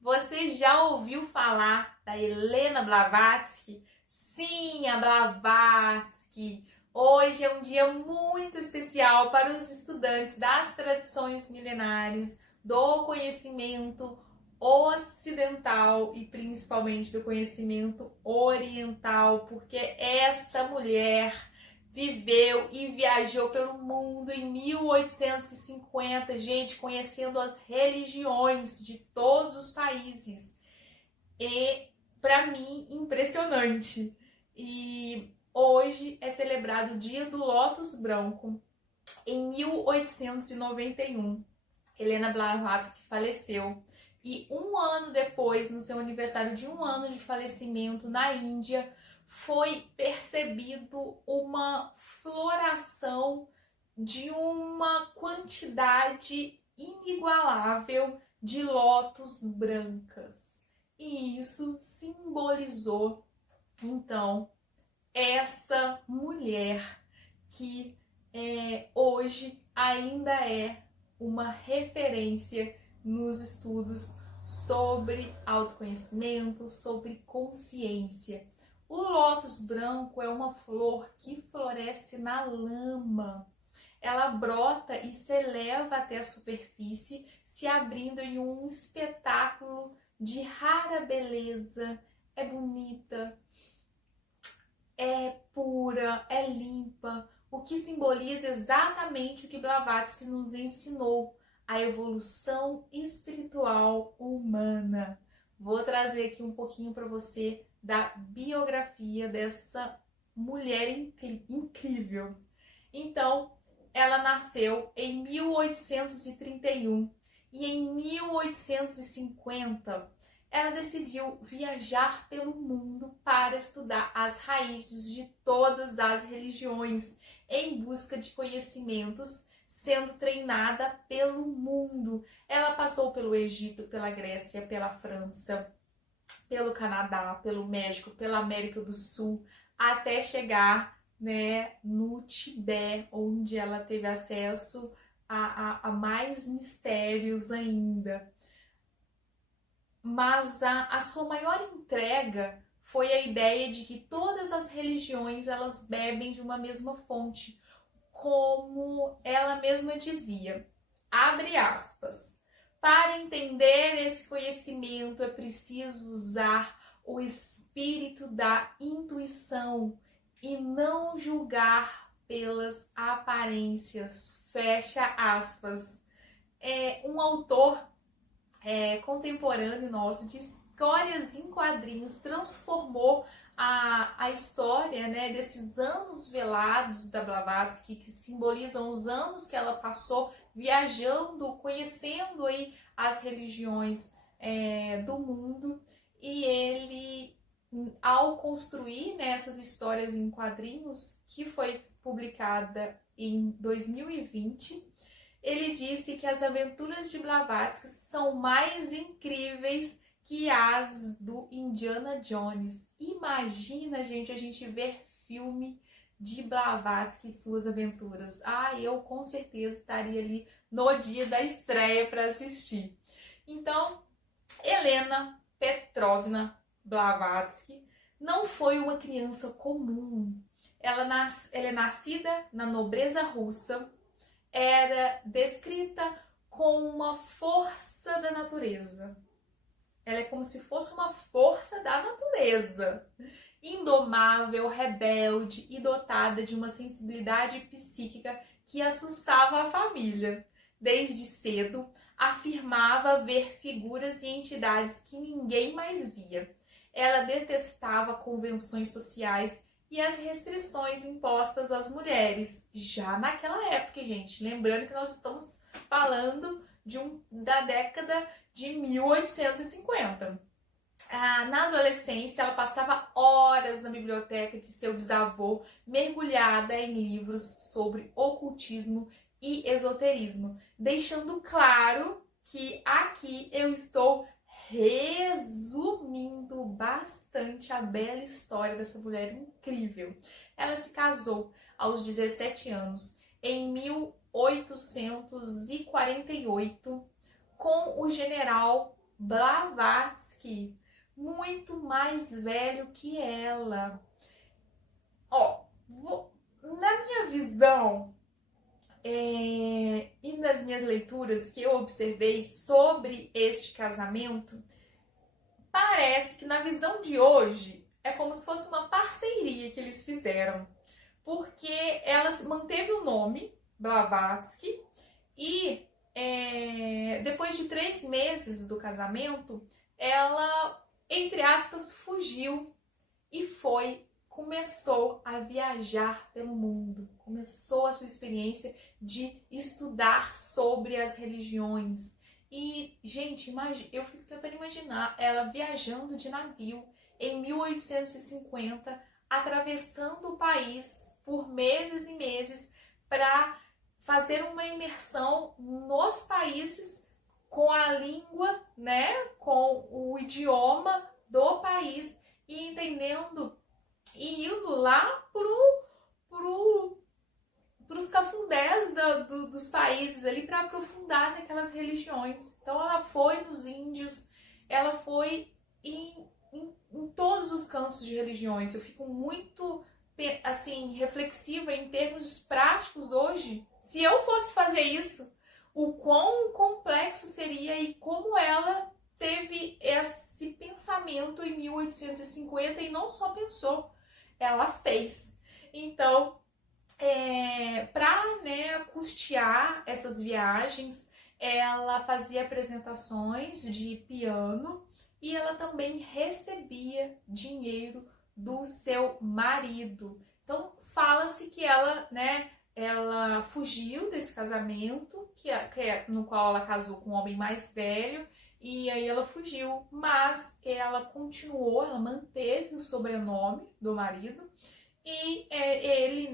Você já ouviu falar da Helena Blavatsky? Sim, a Blavatsky. Hoje é um dia muito especial para os estudantes das tradições milenares, do conhecimento ocidental e principalmente do conhecimento oriental, porque essa mulher viveu e viajou pelo mundo em 1850, gente, conhecendo as religiões de todos os países. E, para mim, impressionante. E hoje é celebrado o Dia do Lótus Branco. Em 1891, Helena Blavatsky faleceu. E um ano depois, no seu aniversário de um ano de falecimento na Índia, foi percebido uma floração de uma quantidade inigualável de lótus brancas. E isso simbolizou, então, essa mulher que hoje ainda é uma referência nos estudos sobre autoconhecimento, sobre consciência. O lótus branco é uma flor que floresce na lama. Ela brota e se eleva até a superfície, se abrindo em um espetáculo de rara beleza. É bonita, é pura, é limpa, o que simboliza exatamente o que Blavatsky nos ensinou, a evolução espiritual humana. Vou trazer aqui um pouquinho para você da biografia dessa mulher incrível. Então, ela nasceu em 1831 e em 1850 ela decidiu viajar pelo mundo para estudar as raízes de todas as religiões em busca de conhecimentos, sendo treinada pelo mundo. Ela passou pelo Egito, pela Grécia, pela França, pelo Canadá, pelo México, pela América do Sul, até chegar, no Tibete, onde ela teve acesso a mais mistérios ainda. Mas a sua maior entrega foi a ideia de que todas as religiões elas bebem de uma mesma fonte, como ela mesma dizia, abre aspas, para entender esse conhecimento é preciso usar o espírito da intuição e não julgar pelas aparências, fecha aspas. Um autor contemporâneo nosso de histórias em quadrinhos transformou a história, desses anos velados da Blavatsky, que simbolizam os anos que ela passou viajando, conhecendo aí as religiões do mundo. E ele, ao construir essas histórias em quadrinhos, que foi publicada em 2020, ele disse que as aventuras de Blavatsky são mais incríveis que as do Indiana Jones. Imagina, gente, a gente ver filme de Blavatsky e suas aventuras. Eu com certeza estaria ali no dia da estreia para assistir. Então, Helena Petrovna Blavatsky não foi uma criança comum. Ela é nascida na nobreza russa, era descrita com uma força da natureza. Ela é como se fosse uma força da natureza. Indomável, rebelde e dotada de uma sensibilidade psíquica que assustava a família. Desde cedo, afirmava ver figuras e entidades que ninguém mais via. Ela detestava convenções sociais e as restrições impostas às mulheres, já naquela época, gente. Lembrando que nós estamos falando da década de 1850. Na adolescência, ela passava horas na biblioteca de seu bisavô, mergulhada em livros sobre ocultismo e esoterismo, deixando claro que aqui eu estou resumindo bastante a bela história dessa mulher incrível. Ela se casou aos 17 anos, em 1848, com o general Blavatsky, muito mais velho que ela. Ó, na minha visão e nas minhas leituras que eu observei sobre este casamento, parece que na visão de hoje é como se fosse uma parceria que eles fizeram, porque ela manteve o nome Blavatsky e depois de 3 meses do casamento, ela, entre aspas, fugiu e começou a viajar pelo mundo, começou a sua experiência de estudar sobre as religiões. E, gente, eu fico tentando imaginar ela viajando de navio em 1850, atravessando o país por meses e meses para fazer uma imersão nos países com a língua, né, com o idioma do país e entendendo e indo lá pros cafundés dos países ali para aprofundar naquelas religiões. Então ela foi nos índios, ela foi em todos os cantos de religiões. Eu fico muito assim reflexiva em termos práticos hoje. Se eu fosse fazer isso, o quão complexo seria e como ela teve esse pensamento em 1850 e não só pensou, ela fez. Então, para custear essas viagens, ela fazia apresentações de piano e ela também recebia dinheiro do seu marido. Então, fala-se que ela fugiu desse casamento, no qual ela casou com um homem mais velho, e aí ela fugiu, mas ela continuou, ela manteve o sobrenome do marido e ele,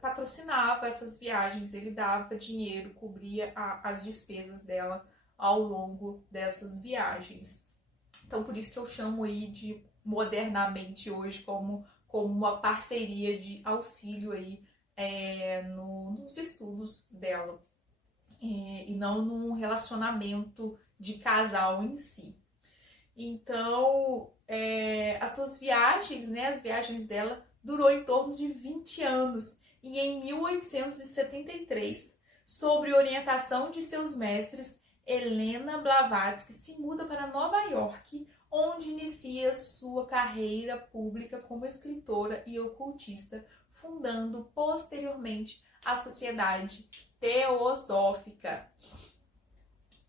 patrocinava essas viagens, ele dava dinheiro, cobria as despesas dela ao longo dessas viagens. Então, por isso que eu chamo aí de modernamente hoje como uma parceria de auxílio aí nos estudos dela e não num relacionamento de casal em si. Então, as suas viagens, as viagens dela durou em torno de 20 anos e em 1873, sob orientação de seus mestres, Helena Blavatsky se muda para Nova York, onde inicia sua carreira pública como escritora e ocultista, fundando posteriormente a Sociedade Teosófica.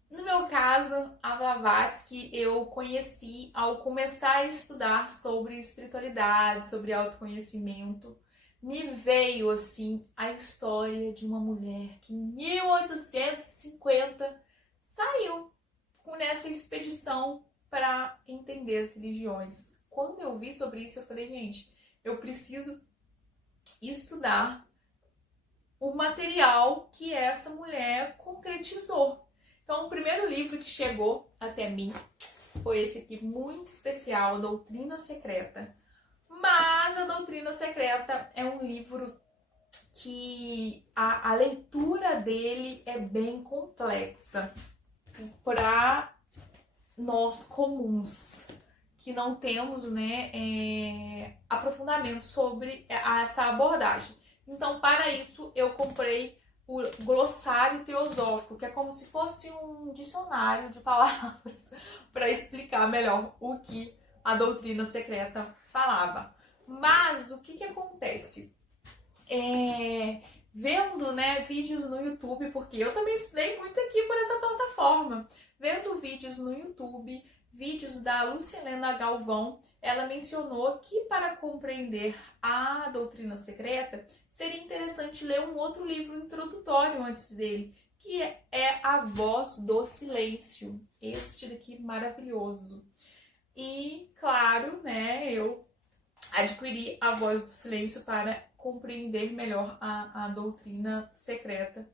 No meu caso, a Blavatsky eu conheci ao começar a estudar sobre espiritualidade, sobre autoconhecimento. Me veio, assim, a história de uma mulher que em 1850 saiu nessa expedição para entender as religiões. Quando eu vi sobre isso, eu falei, gente, eu preciso estudar o material que essa mulher concretizou. Então, o primeiro livro que chegou até mim foi esse aqui, muito especial, A Doutrina Secreta. Mas A Doutrina Secreta é um livro que a leitura dele é bem complexa para nós comuns, que não temos aprofundamento sobre essa abordagem. Então, para isso, eu comprei o glossário teosófico, que é como se fosse um dicionário de palavras para explicar melhor o que a doutrina secreta falava. Mas o que acontece? Vendo vídeos no YouTube, porque eu também estudei muito aqui por essa plataforma, vendo vídeos no YouTube, vídeos da Lucilena Galvão, ela mencionou que para compreender a doutrina secreta, seria interessante ler um outro livro introdutório antes dele, que é A Voz do Silêncio. Este daqui maravilhoso. E, claro, eu adquiri A Voz do Silêncio para compreender melhor a doutrina secreta.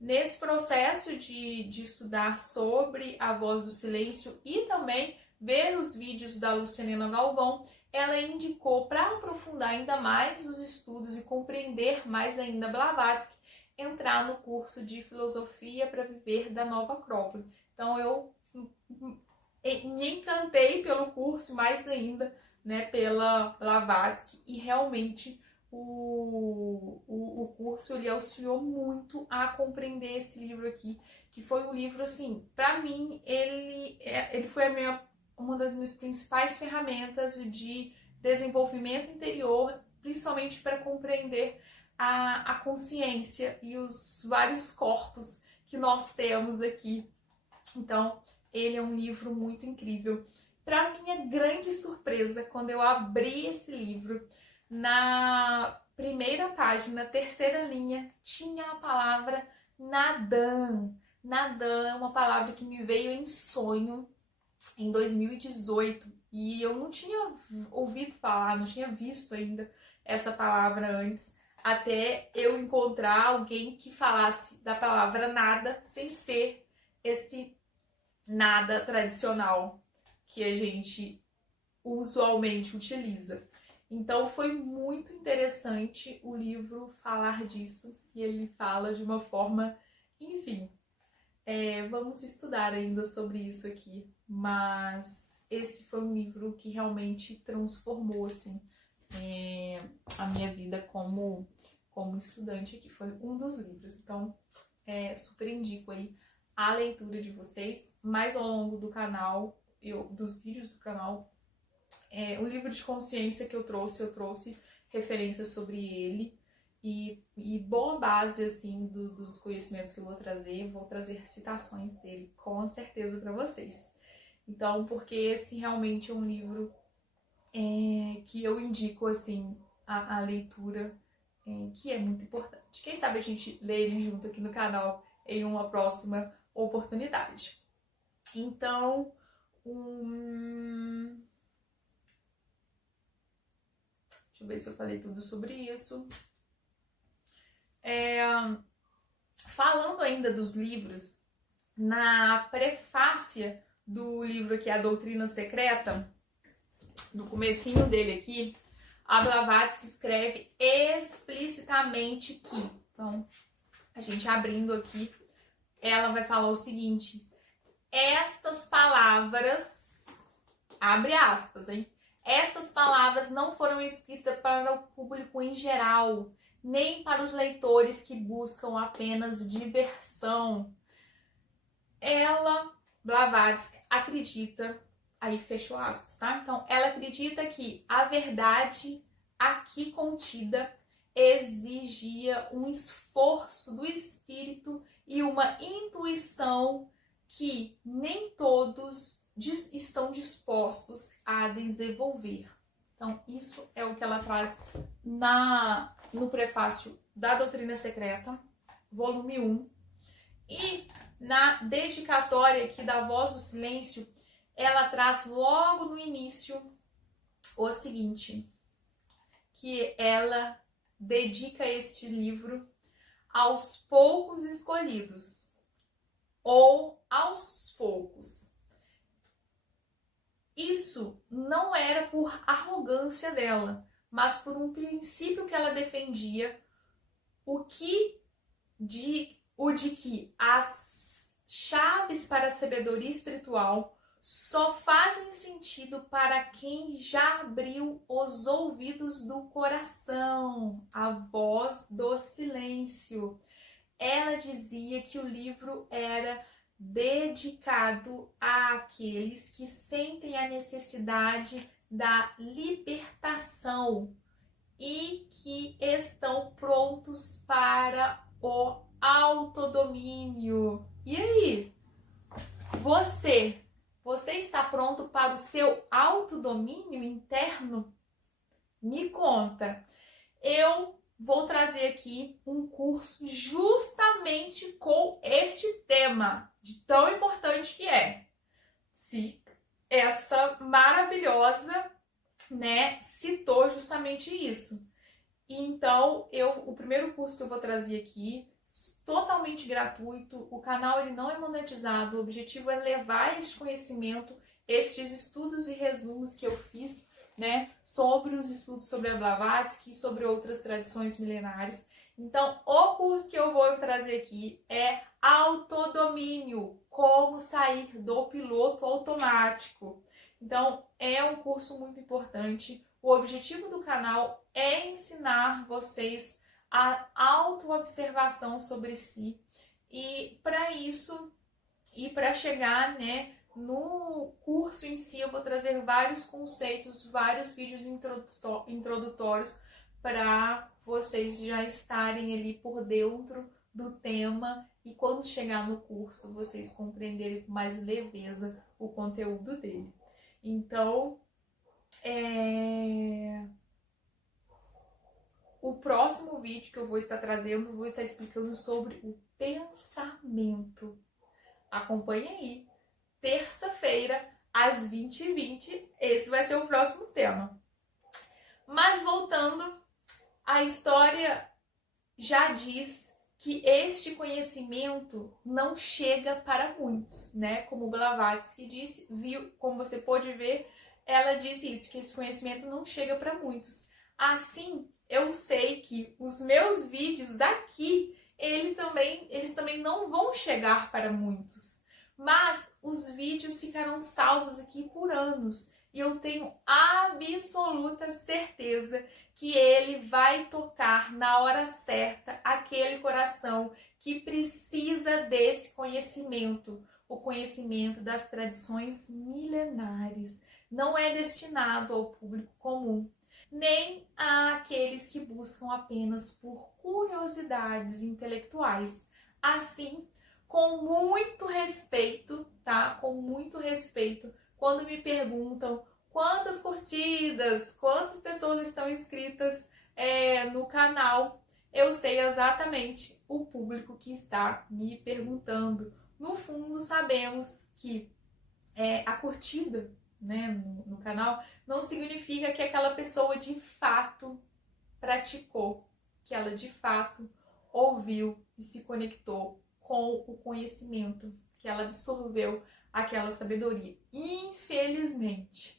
Nesse processo de estudar sobre A Voz do Silêncio e também ver os vídeos da Lucilena Galvão, ela indicou, para aprofundar ainda mais os estudos e compreender mais ainda Blavatsky, entrar no curso de Filosofia para Viver da Nova Acrópole. Então, eu me encantei pelo curso, mais ainda, né, pela Blavatsky, e realmente o curso ele auxiliou muito a compreender esse livro aqui, que foi um livro, assim, para mim, ele foi uma das minhas principais ferramentas de desenvolvimento interior, principalmente para compreender a consciência e os vários corpos que nós temos aqui. Então, ele é um livro muito incrível. Para minha grande surpresa, quando eu abri esse livro, na primeira página, terceira linha, tinha a palavra Nadan. Nadan é uma palavra que me veio em sonho em 2018 e eu não tinha ouvido falar, não tinha visto ainda essa palavra antes, até eu encontrar alguém que falasse da palavra nada sem ser esse nada tradicional que a gente usualmente utiliza. Então foi muito interessante o livro falar disso, e ele fala de uma forma, enfim, vamos estudar ainda sobre isso aqui, mas esse foi um livro que realmente transformou, assim, a minha vida como estudante aqui, foi um dos livros, então super indico aí a leitura de vocês, mais ao longo do canal, dos vídeos do canal, o livro de consciência que eu trouxe referências sobre ele e boa base, assim, dos conhecimentos que eu vou trazer citações dele, com certeza, para vocês. Então, porque esse realmente é um livro que eu indico, assim, a leitura, que é muito importante. Quem sabe a gente lê ele junto aqui no canal em uma próxima oportunidade. Então, deixa eu ver se eu falei tudo sobre isso. Falando ainda dos livros, na prefácia do livro aqui, A Doutrina Secreta, no comecinho dele aqui, a Blavatsky escreve explicitamente que, então, a gente abrindo aqui, ela vai falar o seguinte: estas palavras, abre aspas, hein? Estas palavras não foram escritas para o público em geral, nem para os leitores que buscam apenas diversão. Ela, Blavatsky, acredita, aí fechou aspas, tá? Então, ela acredita que a verdade aqui contida exigia um esforço do espírito e uma intuição que nem todos estão dispostos a desenvolver. Então, isso é o que ela traz no prefácio da Doutrina Secreta, volume 1. E na dedicatória aqui da Voz do Silêncio, ela traz logo no início o seguinte, que ela dedica este livro aos poucos escolhidos, ou aos poucos. Isso não era por arrogância dela, mas por um princípio que ela defendia, de que as chaves para a sabedoria espiritual só fazem sentido para quem já abriu os ouvidos do coração, a voz do silêncio. Ela dizia que o livro era dedicado àqueles que sentem a necessidade da libertação e que estão prontos para o autodomínio. E aí? Você está pronto para o seu autodomínio interno? Me conta. Eu vou trazer aqui um curso justamente com este tema, de tão importante que é. Se essa maravilhosa, né, citou justamente isso. Então, o primeiro curso que eu vou trazer aqui, totalmente gratuito, o canal ele não é monetizado, o objetivo é levar este conhecimento, estes estudos e resumos que eu fiz, né, sobre os estudos sobre a Blavatsky e sobre outras tradições milenares. Então, o curso que eu vou trazer aqui é Autodomínio, como sair do piloto automático. Então, é um curso muito importante. O objetivo do canal é ensinar vocês a autoobservação sobre si. E para isso, e para chegar, né, no curso em si, eu vou trazer vários conceitos, vários vídeos introdutórios para vocês já estarem ali por dentro do tema e quando chegar no curso vocês compreenderem com mais leveza o conteúdo dele. Então, o próximo vídeo que eu vou estar trazendo, vou estar explicando sobre o pensamento. Acompanhe aí. Terça-feira, às 20h20, esse vai ser o próximo tema. Mas voltando, a história já diz que este conhecimento não chega para muitos, né? Como Blavatsky disse, como você pode ver, ela diz isso, que esse conhecimento não chega para muitos. Assim, eu sei que os meus vídeos aqui, eles também não vão chegar para muitos. Mas os vídeos ficarão salvos aqui por anos. E eu tenho absoluta certeza que ele vai tocar na hora certa aquele coração que precisa desse conhecimento. O conhecimento das tradições milenares. Não é destinado ao público comum, nem àqueles que buscam apenas por curiosidades intelectuais. Assim, com muito respeito, tá? Com muito respeito, quando me perguntam quantas curtidas, quantas pessoas estão inscritas no canal, eu sei exatamente o público que está me perguntando. No fundo, sabemos que a curtida, né, no canal não significa que aquela pessoa de fato praticou, que ela de fato ouviu e se conectou com o conhecimento, que ela absorveu aquela sabedoria. Infelizmente.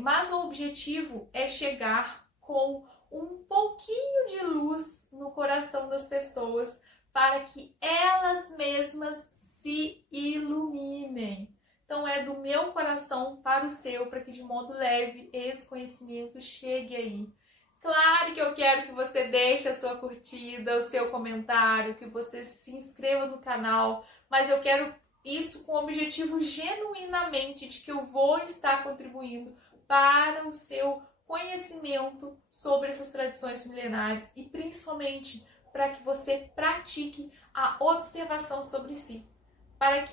Mas o objetivo é chegar com um pouquinho de luz no coração das pessoas para que elas mesmas se iluminem. Então é do meu coração para o seu, para que de modo leve esse conhecimento chegue aí. Claro que eu quero que você deixe a sua curtida, o seu comentário, que você se inscreva no canal, mas eu quero isso com o objetivo genuinamente de que eu vou estar contribuindo para o seu conhecimento sobre essas tradições milenares e principalmente para que você pratique a observação sobre si.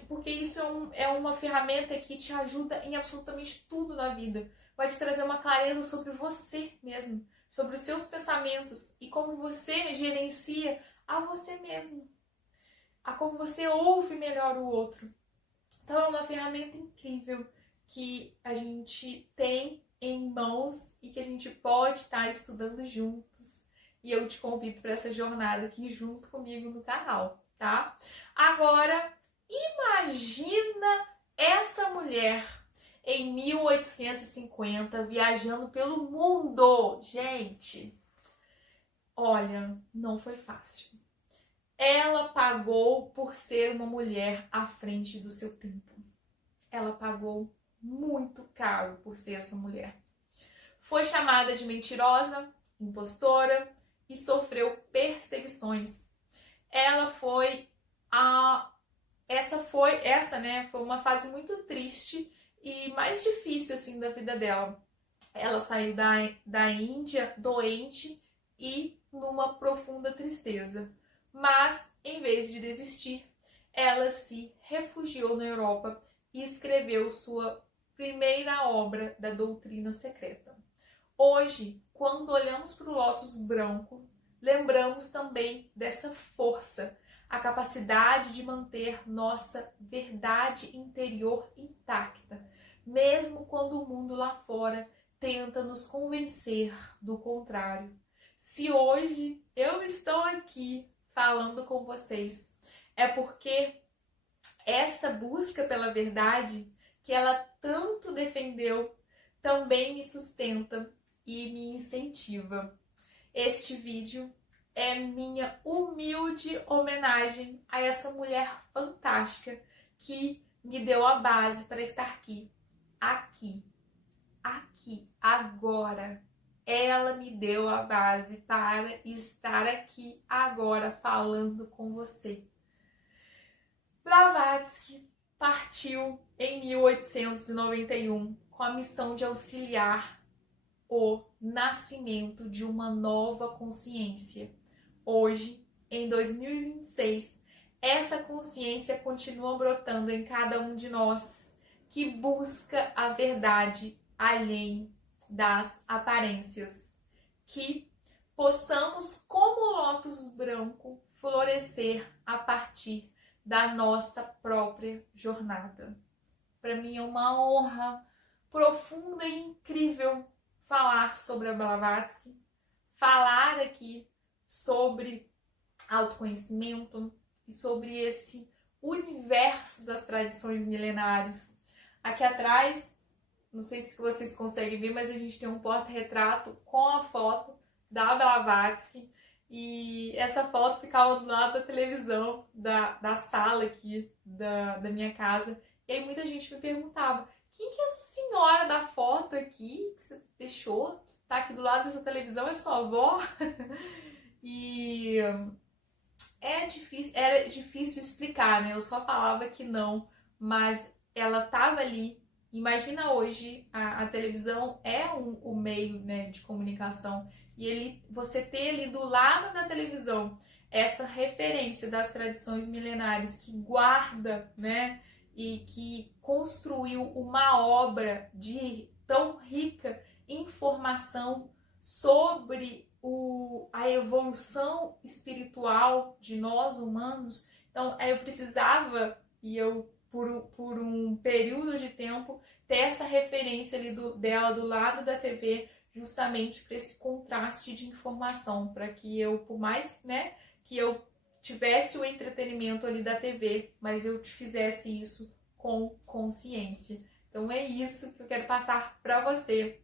Porque isso é uma ferramenta que te ajuda em absolutamente tudo na vida. Vai te trazer uma clareza sobre você mesmo, sobre os seus pensamentos e como você gerencia a você mesmo, a como você ouve melhor o outro. Então é uma ferramenta incrível que a gente tem em mãos e que a gente pode estar estudando juntos. E eu te convido para essa jornada aqui junto comigo no canal, tá? Agora, imagina essa mulher em 1850 viajando pelo mundo. Gente, olha, não foi fácil. Ela pagou por ser uma mulher à frente do seu tempo. Ela pagou muito caro por ser essa mulher. Foi chamada de mentirosa, impostora e sofreu perseguições. Foi uma fase muito triste e mais difícil assim da vida dela. Ela saiu da Índia doente e numa profunda tristeza. Mas, em vez de desistir, ela se refugiou na Europa e escreveu sua primeira obra da doutrina secreta. Hoje, quando olhamos para o lótus branco, lembramos também dessa força, a capacidade de manter nossa verdade interior intacta, mesmo quando o mundo lá fora tenta nos convencer do contrário. Se hoje eu estou aqui falando com vocês, é porque essa busca pela verdade que ela tanto defendeu também me sustenta e me incentiva. Este vídeo é minha humilde homenagem a essa mulher fantástica que me deu a base para estar aqui, agora. Ela me deu a base para estar aqui agora falando com você. Blavatsky partiu em 1891 com a missão de auxiliar o nascimento de uma nova consciência. Hoje, em 2026, essa consciência continua brotando em cada um de nós, que busca a verdade além das aparências. Que possamos, como o lótus branco, florescer a partir da nossa própria jornada. Para mim é uma honra profunda e incrível falar sobre a Blavatsky, falar aqui sobre autoconhecimento e sobre esse universo das tradições milenares. Aqui atrás, não sei se vocês conseguem ver, mas a gente tem um porta-retrato com a foto da Blavatsky. E essa foto ficava do lado da televisão, da sala aqui da minha casa. E aí muita gente me perguntava, quem que é essa senhora da foto aqui que você deixou? Tá aqui do lado dessa televisão, é sua avó? E era difícil explicar, né? Eu só falava que não, mas ela tava ali. Imagina hoje, a televisão é o meio, né, de comunicação. E você ter ali do lado da televisão essa referência das tradições milenares que guarda, né, e que construiu uma obra de tão rica informação sobre a evolução espiritual de nós humanos. Então, eu precisava, e eu por um período de tempo, ter essa referência ali dela do lado da TV, justamente para esse contraste de informação, para que eu, por mais, né, que eu tivesse o entretenimento ali da TV, mas eu fizesse isso com consciência. Então é isso que eu quero passar para você.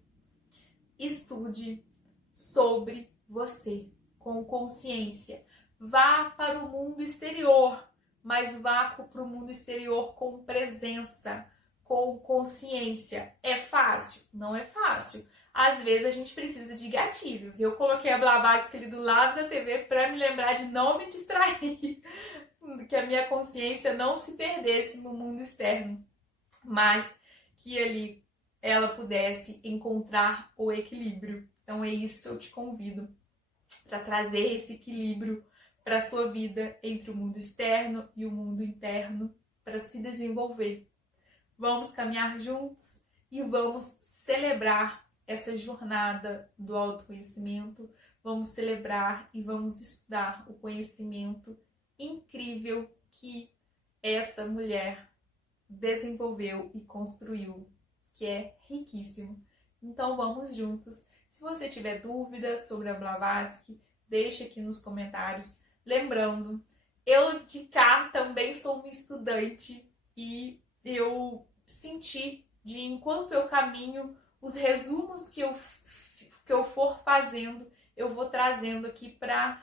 Estude sobre você com consciência. Vá para o mundo exterior, mas vá para o mundo exterior com presença, com consciência. É fácil? Não é fácil. Às vezes a gente precisa de gatilhos. Eu coloquei a Blavatsky ali do lado da TV para me lembrar de não me distrair, que a minha consciência não se perdesse no mundo externo, mas que ali ela pudesse encontrar o equilíbrio. Então é isso que eu te convido, para trazer esse equilíbrio para a sua vida entre o mundo externo e o mundo interno, para se desenvolver. Vamos caminhar juntos e vamos celebrar essa jornada do autoconhecimento, vamos celebrar e vamos estudar o conhecimento incrível que essa mulher desenvolveu e construiu, que é riquíssimo. Então vamos juntos. Se você tiver dúvidas sobre a Blavatsky, deixe aqui nos comentários. Lembrando, eu de cá também sou uma estudante e eu senti enquanto eu caminho, os resumos que eu for fazendo, eu vou trazendo aqui para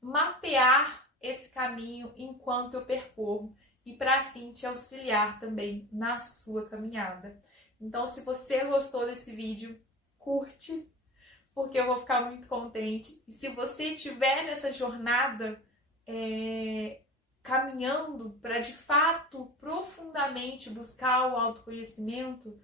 mapear esse caminho enquanto eu percorro e para assim te auxiliar também na sua caminhada. Então, se você gostou desse vídeo, curte, porque eu vou ficar muito contente. E se você estiver nessa jornada caminhando para de fato profundamente buscar o autoconhecimento,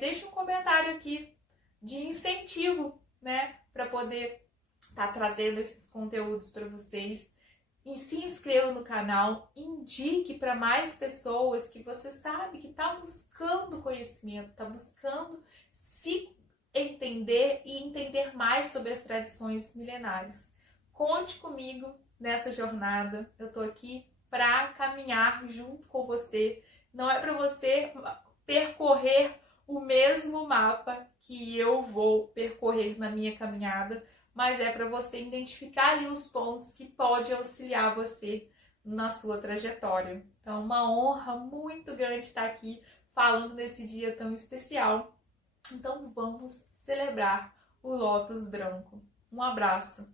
deixa um comentário aqui de incentivo, né, para poder estar trazendo esses conteúdos para vocês. E se inscreva no canal, indique para mais pessoas que você sabe que está buscando conhecimento, está buscando se entender e entender mais sobre as tradições milenares. Conte comigo nessa jornada, eu estou aqui para caminhar junto com você. Não é para você percorrer o mesmo mapa que eu vou percorrer na minha caminhada, mas é para você identificar ali os pontos que pode auxiliar você na sua trajetória. Então, uma honra muito grande estar aqui falando nesse dia tão especial. Então, vamos celebrar o Lótus Branco. Um abraço!